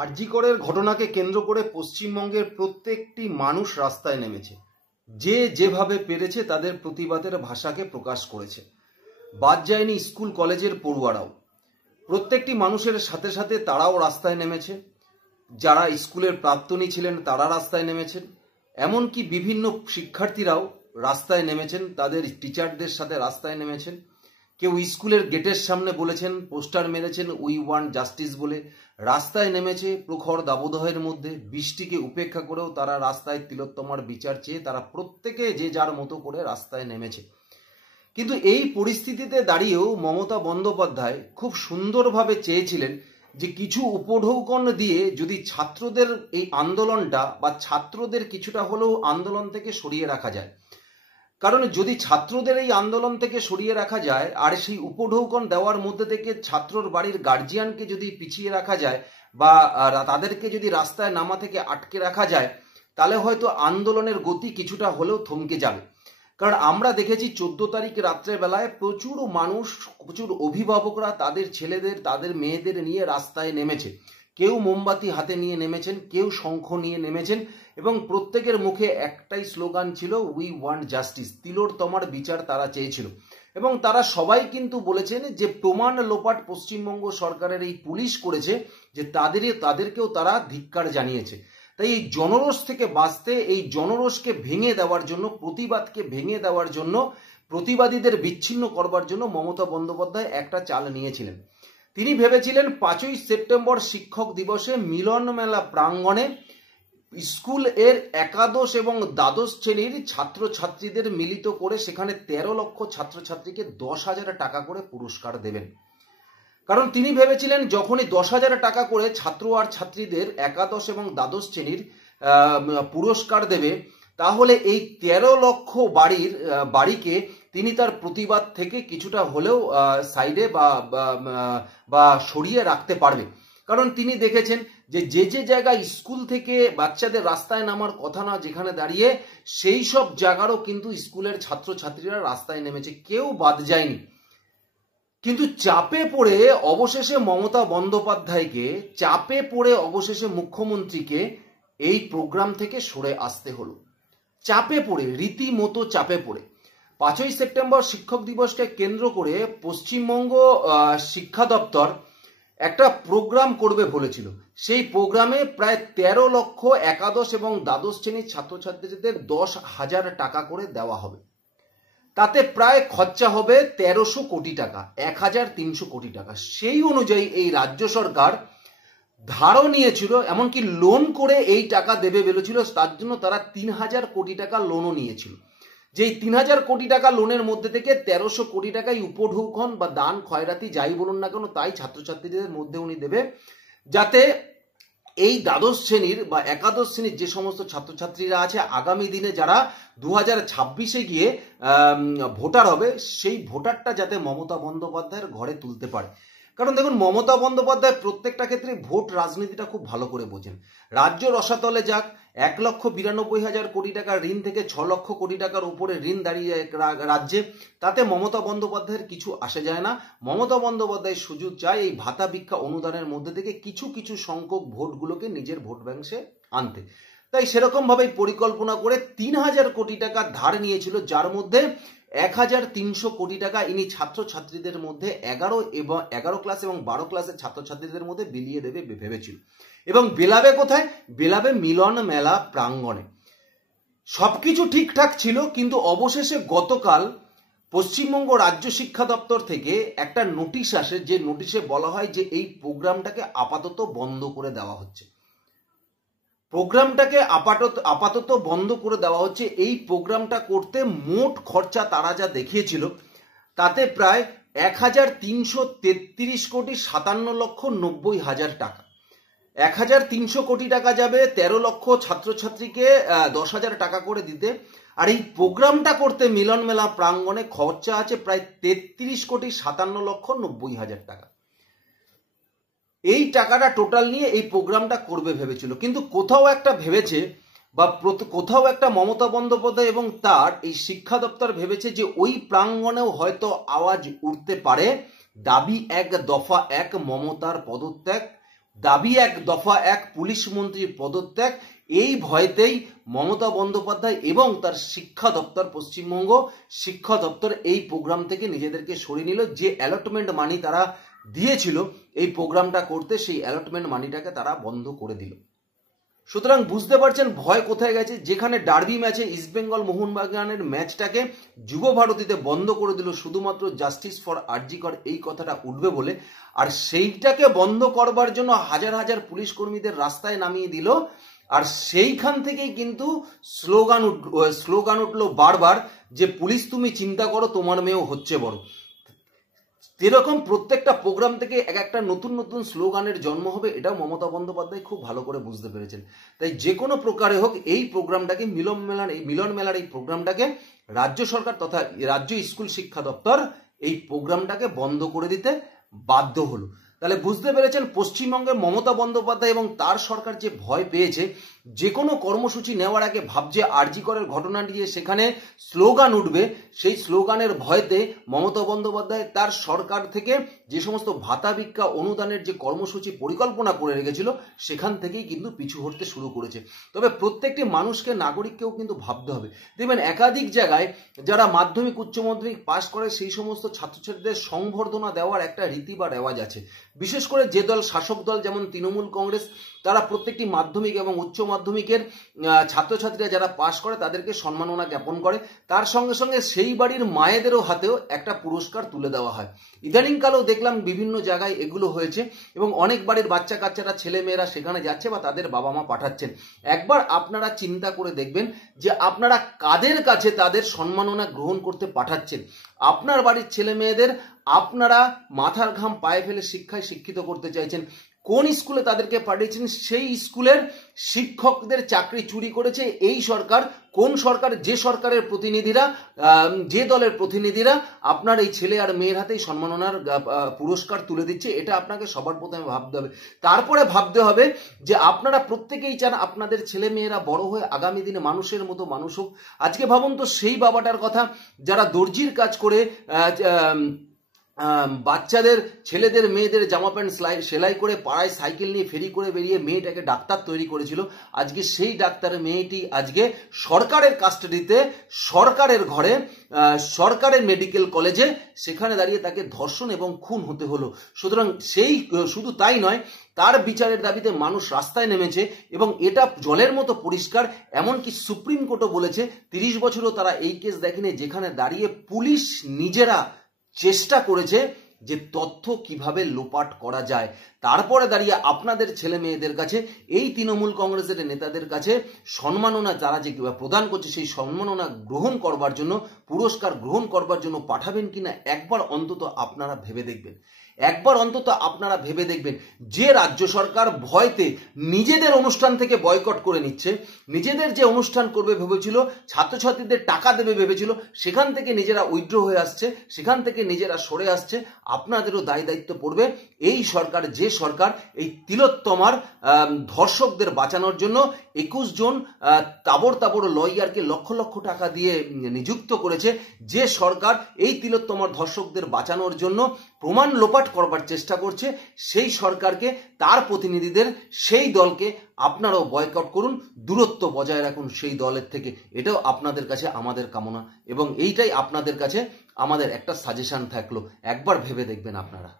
আরজি করের ঘটনাকে কেন্দ্র করে পশ্চিমবঙ্গের প্রত্যেকটি মানুষ রাস্তায় নেমেছে। যে যেভাবে পেরেছে তাদের প্রতিবাদের ভাষাকে প্রকাশ করেছে। বাদ যায়নি স্কুল কলেজের পড়ুয়ারাও। প্রত্যেকটি মানুষের সাথে সাথে তারাও রাস্তায় নেমেছে। যারা স্কুলের প্রাক্তনী ছিলেন তারা রাস্তায় নেমেছেন। এমনকি বিভিন্ন শিক্ষার্থীরাও রাস্তায় নেমেছেন, তাদের টিচারদের সাথে রাস্তায় নেমেছেন। কেউ স্কুলের গেটের সামনে বলেছেন, পোস্টার মেরেছেন উই ওয়ান্ট জাস্টিস বলে। রাস্তায় নেমেছে প্রখর দাবদাহের মধ্যে, বৃষ্টিকে উপেক্ষা করেও তারা রাস্তায় তিলোত্তমার বিচার চেয়ে তারা প্রত্যেকে যে যার মতো করে রাস্তায় নেমেছে। কিন্তু এই পরিস্থিতিতে দাঁড়িয়েও মমতা বন্দ্যোপাধ্যায় খুব সুন্দরভাবে চেয়েছিলেন যে কিছু উপঢৌকন দিয়ে যদি ছাত্রদের এই আন্দোলনটা বা ছাত্রদের কিছুটা হলেও আন্দোলন থেকে সরিয়ে রাখা যায়। কারণ যদি ছাত্রদের এই আন্দোলন থেকে সরিয়ে রাখা যায় আর সেই উপঢৌকন দেওয়ার মধ্যে থেকে ছাত্রর বাড়ির গার্জিয়ানকে যদি পিছিয়ে রাখা যায় বা তাদেরকে যদি রাস্তায় নামা থেকে আটকে রাখা যায়, তাহলে হয়তো আন্দোলনের গতি কিছুটা হলেও থমকে যাবে। কারণ আমরা দেখেছি 14 তারিখ রাত্রেবেলায় প্রচুর মানুষ, প্রচুর অভিভাবকরা তাদের ছেলেদের, তাদের মেয়েদের নিয়ে রাস্তায় নেমেছে। কেউ মোমবাতি হাতে নিয়ে নেমেছেন, কেউ শঙ্খ নিয়ে নেমেছেন, এবং প্রত্যেকের মুখে একটাই স্লোগান ছিল উই ওয়ান্ট জাস্টিস। তিলোত্তমার বিচার তারা চেয়েছিল। এবং তারা সবাই কিন্তু বলেছেন যে প্রমাণ লোপাট পশ্চিমবঙ্গ সরকারের এই পুলিশ করেছে, যে তাদেরকেও তারা ধিক্কার জানিয়েছে। তাই এই জনরোষ থেকে বাঁচতে, এই জনরোষকে ভেঙে দেওয়ার জন্য, প্রতিবাদকে ভেঙে দেওয়ার জন্য, প্রতিবাদীদের বিচ্ছিন্ন করবার জন্য মমতা বন্দ্যোপাধ্যায় একটা চাল নিয়েছিলেন। তিনি ভেবেছিলেন 5ই সেপ্টেম্বর শিক্ষক দিবসে মিলন মেলা প্রাঙ্গণে স্কুল এর একাদশ এবং দ্বাদশ শ্রেণীর ছাত্রছাত্রীদের মিলিত করে সেখানে 13 লক্ষ ছাত্রছাত্রীকে 10,000 টাকা করে পুরস্কার দেবেন। কারণ তিনি ভেবেছিলেন যখনই 10,000 টাকা করে ছাত্র আর ছাত্রীদের একাদশ এবং দ্বাদশ শ্রেণীর পুরস্কার দেবে, তাহলে এই 13 লক্ষ বাড়িকে তিনি তার প্রতিবাদ থেকে কিছুটা হলেও সাইডে বা সরিয়ে রাখতে পারবে। কারণ তিনি দেখেছেন যে জায়গায় স্কুল থেকে বাচ্চাদের রাস্তায় নামার কথা না, যেখানে দাঁড়িয়ে সেই সব জায়গারও কিন্তু স্কুলের ছাত্রছাত্রীরা রাস্তায় নেমেছে, কেউ বাদ যায়নি। কিন্তু চাপে পড়ে অবশেষে মমতা বন্দ্যোপাধ্যায়কে, চাপে পড়ে অবশেষে মুখ্যমন্ত্রীকে এই প্রোগ্রাম থেকে সরে আসতে হলো। চাপে পড়ে, রীতিমতো চাপে পড়ে 5ই সেপ্টেম্বর শিক্ষক দিবসকে কেন্দ্র করে পশ্চিমবঙ্গ শিক্ষা দপ্তর একটা প্রোগ্রাম করবে বলেছিল। সেই প্রোগ্রামে প্রায় 13 লক্ষ একাদশ এবং দ্বাদশ শ্রেণীর ছাত্রছাত্রীদের 10,000 টাকা করে দেওয়া হবে। তাতে প্রায় খরচা হবে 1300 কোটি টাকা, 1,300 কোটি টাকা। সেই অনুযায়ী এই রাজ্য সরকার ধারও নিয়েছিল, এমনকি লোন করে এই টাকা দেবে বলেছিল। তার জন্য তারা 3,000 কোটি টাকা লোনও নিয়েছিল। যেই 3,000 কোটি টাকা লোনের মধ্যে থেকে 1300 কোটি টাকাই উপঢৌকন বা দান খয়রাতি যাই বলুন না কেন, তাই ছাত্রছাত্রীদের মধ্যে উনি দেবে, যাতে এই দ্বাদশ শ্রেণীর বা একাদশ শ্রেণীর যে সমস্ত ছাত্রছাত্রীরা আছে আগামী দিনে যারা 2026-এ গিয়ে ভোটার হবে, সেই ভোটারটা যাতে মমতা বন্দ্যোপাধ্যায়ের ঘরে তুলতে পারে। কারণ দেখুন, মমতা বন্দ্যোপাধ্যায় প্রত্যেকটা ক্ষেত্রে ভোট রাজনীতিটা খুব ভালো করে বোঝেন। রাজ্য রসাতলে যাক, 1,92,000 কোটি টাকার ঋণ থেকে 6 লক্ষ কোটি টাকার উপরে ঋণ দাঁড়িয়ে রাজ্যে, তাতে মমতা বন্দ্যোপাধ্যায়ের কিছু আসে যায় না। মমতা বন্দ্যোপাধ্যায় সুযোগ চায় এই ভাতা ভিক্ষা অনুদানের মধ্যে থেকে কিছু কিছু সংখ্যক ভোটগুলোকে নিজের ভোট ব্যাংকে আনতে। তাই সেরকম ভাবেই পরিকল্পনা করে 3,000 কোটি টাকা ধার নিয়েছিল, যার মধ্যে 1,300 কোটি টাকা ইনি ছাত্রছাত্রীদের মধ্যে 11 ক্লাস এবং 12 ক্লাসের ছাত্রছাত্রীদের মধ্যে বিলিয়ে দেবে ভেবেছিল। এবং বেলাবে কোথায়? বেলাবে মিলন মেলা প্রাঙ্গণে। সবকিছু ঠিকঠাক ছিল, কিন্তু অবশেষে গতকাল পশ্চিমবঙ্গ রাজ্য শিক্ষা দপ্তর থেকে একটা নোটিশ আসে, যে নোটিশে বলা হয় যে এই প্রোগ্রামটাকে আপাতত বন্ধ করে দেওয়া হচ্ছে। প্রোগ্রামটাকে আপাতত বন্ধ করে দেওয়া হচ্ছে। এই প্রোগ্রামটা করতে মোট খরচা তারা যা দেখিয়েছিল তাতে প্রায় 1,333 কোটি 57,90,000 টাকা। 1,300 কোটি টাকা যাবে 13 লক্ষ ছাত্রছাত্রীকে 10,000 টাকা করে দিতে। আর এই প্রোগ্রামটা করতে মিলন মেলা প্রাঙ্গণে খরচা আছে প্রায় 33 কোটি 57,90,000 টাকা। এই টাকাটা টোটাল নিয়ে এই প্রোগ্রামটা করবে ভেবেছিল। কিন্তু কোথাও একটা ভেবেছে বা কোথাও একটা মমতা বন্দ্যোপাধ্যায় এবং তার এই শিক্ষা দপ্তর ভেবেছে যে ওই প্রাঙ্গণেও হয়তো আওয়াজ উঠতে পারে দাবি 1 দফা 1 মমতার পদত্যাগ, দাবি এক, দফা এক, পুলিশ মন্ত্রীর পদত্যাগ। এই ভয়তেই মমতা বন্দ্যোপাধ্যায় এবং তার শিক্ষা দপ্তর, পশ্চিমবঙ্গ শিক্ষা দপ্তর এই প্রোগ্রাম থেকে নিজেদেরকে সরিয়ে নিল। যে অ্যালটমেন্ট মানি তারা দিয়েছিল এই প্রোগ্রামটা করতে, সেই অ্যালটমেন্ট মানিটাকে তারা বন্ধ করে দিল। সুতরাং বুঝতে পারছেন ভয় কোথায় গেছে। যেখানে ডার্বি ম্যাচে ইস্টবেঙ্গল মোহনবাগানের ম্যাচটাকে যুব ভারতীতে বন্ধ করে দিল শুধুমাত্র জাস্টিস ফর আরজি কর এই কথাটা উঠবে বলে, আর সেইটাকে বন্ধ করবার জন্য হাজার হাজার পুলিশ কর্মীদের রাস্তায় নামিয়ে দিল। আর সেইখান থেকেই কিন্তু স্লোগান উঠলো বারবার যে পুলিশ তুমি চিন্তা করো, তোমার মেয়েও হচ্ছে বড়। এরকম প্রত্যেকটা প্রোগ্রাম থেকে এক একটা নতুন নতুন স্লোগানের জন্ম হবে, এটাও মমতা বন্দ্যোপাধ্যায় খুব ভালো করে বুঝতে পেরেছেন। তাই যে কোনো প্রকারে হোক এই প্রোগ্রামটাকে মিলন মেলার এই প্রোগ্রামটাকে রাজ্য সরকার তথা রাজ্য স্কুল শিক্ষা দপ্তর এই প্রোগ্রামটাকে বন্ধ করে দিতে বাধ্য হলো। তাহলে বুঝতে পেরেছেন পশ্চিমবঙ্গে মমতা বন্দ্যোপাধ্যায় এবং তার সরকার যে ভয় পেয়েছে, যে কোনো কর্মসূচি নেওয়ার আগে ভাবছে আরজি করের ঘটনা নিয়ে সেখানে স্লোগান উঠবে, সেই স্লোগানের ভয়তে মমতা বন্দ্যোপাধ্যায় তার সরকার থেকে যে সমস্ত ভাতা ভিক্ষা অনুদানের যে কর্মসূচি পরিকল্পনা করে রেখেছিল সেখান থেকেই কিন্তু পিছু হটতে শুরু করেছে। তবে প্রত্যেকটি মানুষকে, নাগরিককেও কিন্তু ভাবতে হবে। দেখবেন একাধিক জায়গায় যারা মাধ্যমিক উচ্চ মাধ্যমিক পাশ করে সেই সমস্ত ছাত্রছাত্রীদের সংবর্ধনা দেওয়ার একটা রীতি বা রেওয়াজ আছে। বিশেষ করে যে দল শাসক দল যেমন তৃণমূল কংগ্রেস, তারা প্রত্যেকটি মাধ্যমিক এবং উচ্চ মাধ্যমিকের ছাত্রছাত্রীরা যারা পাশ করে তাদেরকে সম্মাননা জ্ঞাপন করে, তার সঙ্গে সঙ্গে সেই বাড়ির মায়েদেরও হাতেও একটা পুরস্কার তুলে দেওয়া হয়। ইদানিংকালেও দেখলাম বিভিন্ন জায়গায় এগুলো হয়েছে এবং অনেক বাড়ির বাচ্চা কাচ্চারা, ছেলে মেয়েরা সেখানে যাচ্ছে বা তাদের বাবা মা পাঠাচ্ছেন। একবার আপনারা চিন্তা করে দেখবেন যে আপনারা কাদের কাছে তাদের সম্মাননা গ্রহণ করতে পাঠাচ্ছেন। আপনার বাড়ির ছেলে মেয়েদের আপনারা মাথার ঘাম পায়ে ফেলে শিক্ষায় শিক্ষিত করতে চাইছেন, কোন স্কুলে তাদেরকে পাঠিয়েছেন সেই স্কুলের শিক্ষকদের চাকরি চুরি করেছে এই সরকার। কোন সরকার? যে সরকারের প্রতিনিধিরা, যে দলের প্রতিনিধিরা আপনার এই ছেলে আর মেয়ের হাতেই সম্মাননার পুরস্কার তুলে দিচ্ছে। এটা আপনাকে সবার প্রথমে ভাবতে হবে। তারপরে ভাবতে হবে যে আপনারা প্রত্যেকেই চান আপনাদের ছেলে মেয়েরা বড় হয়ে আগামী দিনে মানুষের মতো মানুষ হোক। আজকে ভাবুন তো সেই বাবাটার কথা যারা দর্জির কাজ করে বাচ্চাদের, ছেলেদের মেয়েদের জামা প্যান্ট সেলাই করে পাড়ায় সাইকেল নিয়ে ফেরি করে বেরিয়ে মেয়েটাকে ডাক্তার তৈরি করেছিল। আজকে সেই ডাক্তারের মেয়েটি আজকে সরকারের কাস্টাডিতে, সরকারের ঘরে, সরকারের মেডিকেল কলেজে, সেখানে দাঁড়িয়ে তাকে ধর্ষণ এবং খুন হতে হলো। সুতরাং শুধু তাই নয়, তার বিচারের দাবিতে মানুষ রাস্তায় নেমেছে এবং এটা জলের মতো পরিষ্কার। এমনকি সুপ্রিম কোর্টও বলেছে 30 বছরও তারা এই কেস দেখেনি যেখানে দাঁড়িয়ে পুলিশ নিজেরা চেষ্টা করেছে যে তথ্য কিভাবে লোপাট করা যায়। তারপরে দাঁড়িয়ে আপনাদের ছেলে মেয়েদের কাছে, এই তৃণমূল কংগ্রেসের নেতাদের কাছে সম্মাননা যারা যে প্রদান করছে সেই সম্মাননা গ্রহণ করবার জন্য, পুরস্কার গ্রহণ করবার জন্য পাঠাবেন কিনা একবার অন্তত আপনারা ভেবে দেখবেন। একবার অন্তত আপনারা ভেবে দেখবেন যে রাজ্য সরকার ভয়তে নিজেদের অনুষ্ঠান থেকে বয়কট করে নিচ্ছে, নিজেদের যে অনুষ্ঠান করবে ভেবেছিল, ছাত্রছাত্রীদের টাকা দেবে ভেবেছিল, সেখান থেকে নিজেরা উইথড্র হয়ে আসছে, সেখান থেকে নিজেরা সরে আসছে। আপনাদেরও দায়িত্ব পড়বে। এই সরকার, যে সরকার এই তিলোত্তমার ধর্ষকদের বাঁচানোর জন্য 21 জন তাবড় লয়ারকে লক্ষ লক্ষ টাকা দিয়ে নিযুক্ত করেছে, যে সরকার এই তিলোত্তমার ধর্ষকদের বাঁচানোর জন্য প্রমাণ লোপাট করবার চেষ্টা করছে, সেই সরকারকে, তার প্রতিনিধিদের, সেই দলকে আপনারাও বয়কট করুন, দূরত্ব বজায় রাখুন সেই দলের থেকে। এটাও আপনাদের কাছে আমাদের কামনা এবং এইটাই আপনাদের কাছে আমাদের একটা সাজেশন থাকলো। একবার ভেবে দেখবেন আপনারা।